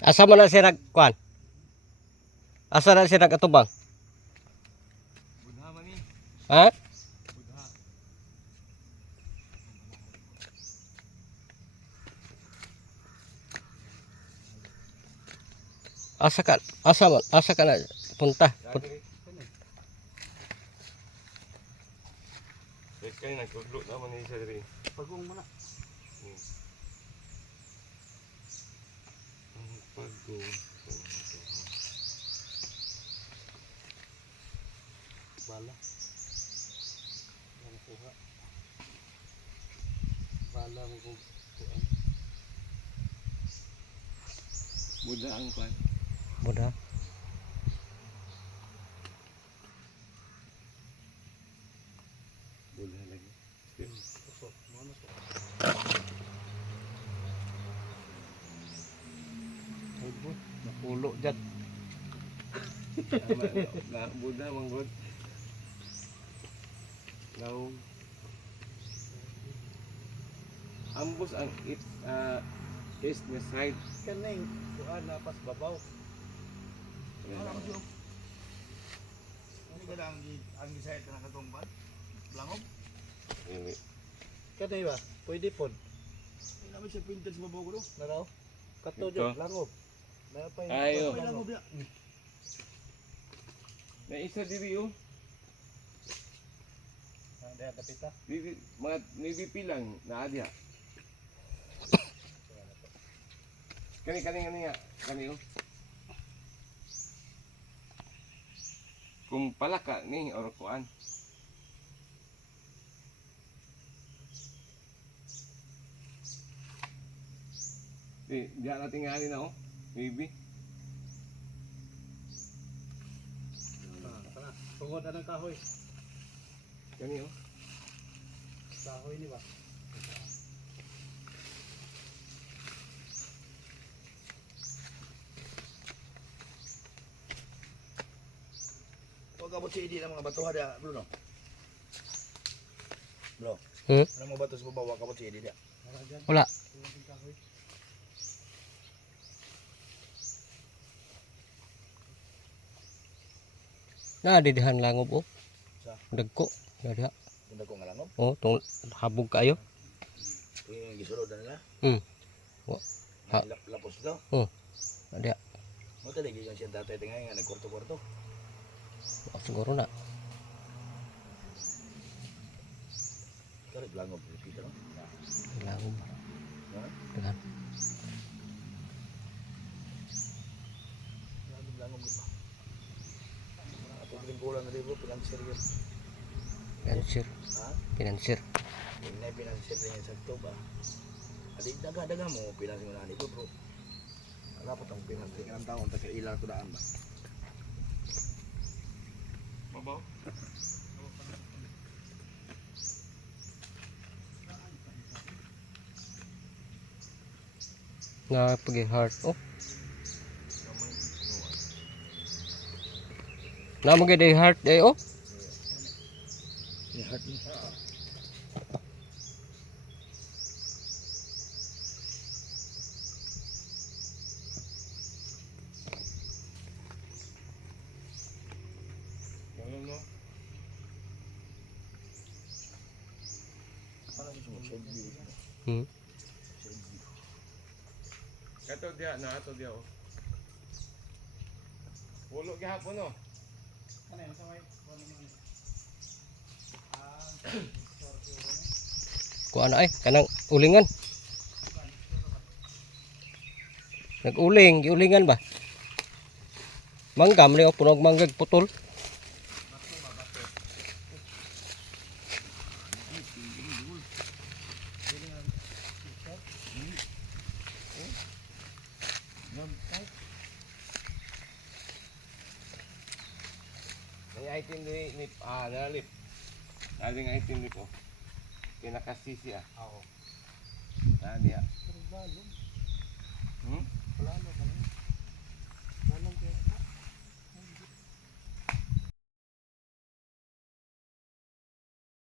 Asa man na siya nagkuhan? Asa na siya nagatubang? Budha man ni. Ha? Budha. Asa ka na punta? Kaya nagkudlo naman ni siya diri. Pagong mo na. Pagong. Bala. Bala kuha. Bala mo kung kuhaan. Budha ang kwan. Buda. Budha lagi. Kusok. Ano to? Ay po. Napulo dyan. Na Budha manggod. Now ambos ang east na side. Kaning. Kuhaan na pas babaw. Ano ba ang gisayat ka na katumban? Langob? Ini. Kanay ba? Pwede po. Hindi namin siya printed sa babaw ko doon. Naraw? Kato Ito. dyan. Langob. Napay. Ayo. May langob ya. Na isa diri oh. Daya kapita. Mga nibipi lang na adya. Kani nga. Kani oh. Kung palaka ni or kuan. Diyan natin nga na oh. Maybe. Kana. Tungod anong kahoy. Kani oh. Kahoy ni ba? Huwag abot si Edi ng mga bato hada, Bruno. Bro, Hmm? ano mga bato sa babaw, huwag abot si Edi dia. Nara dyan. Wala. Tungod yung kahoy. Na didihan langob oh. Sa? Dagko. Diha. Ganda ko nga langob. Oh, tung habog kayo. Yung gisulod na nila. Wa- ha. Lapos daw. Diha. Mo taligi yung siya tatay tingay nga nagkorto-korto. Siguro na. Karit langob kita no. Langob. Ha? Dihan. Langob ba? Ato lingkulan na libo pinanser yun. Financier. Ha? Financier. Yung na pinanser niya sa to ba? Adi daga mo pinanser mo na nito bro. Wala pa tong pinanser ng taon ta kay ilang tudaan ba. Mabaw. Nga pagi heart oh. Na mo gid heart day oh. Ni heart ni. No. Para sa mo shade view. Hmm. Shade view. Kato dia na ato dia oh. Pulo gihapon oh. Ano yun? Sa may ano mo ni? Kuan ay kanang ulingan. Nag-uling, giulingan ba? Manggam liyo punog manggag putol. May item ni nalip. Aling item ni po. Kinakasisi ah. Oo. Na dia. Pero balong. Hmm? Wala na ba?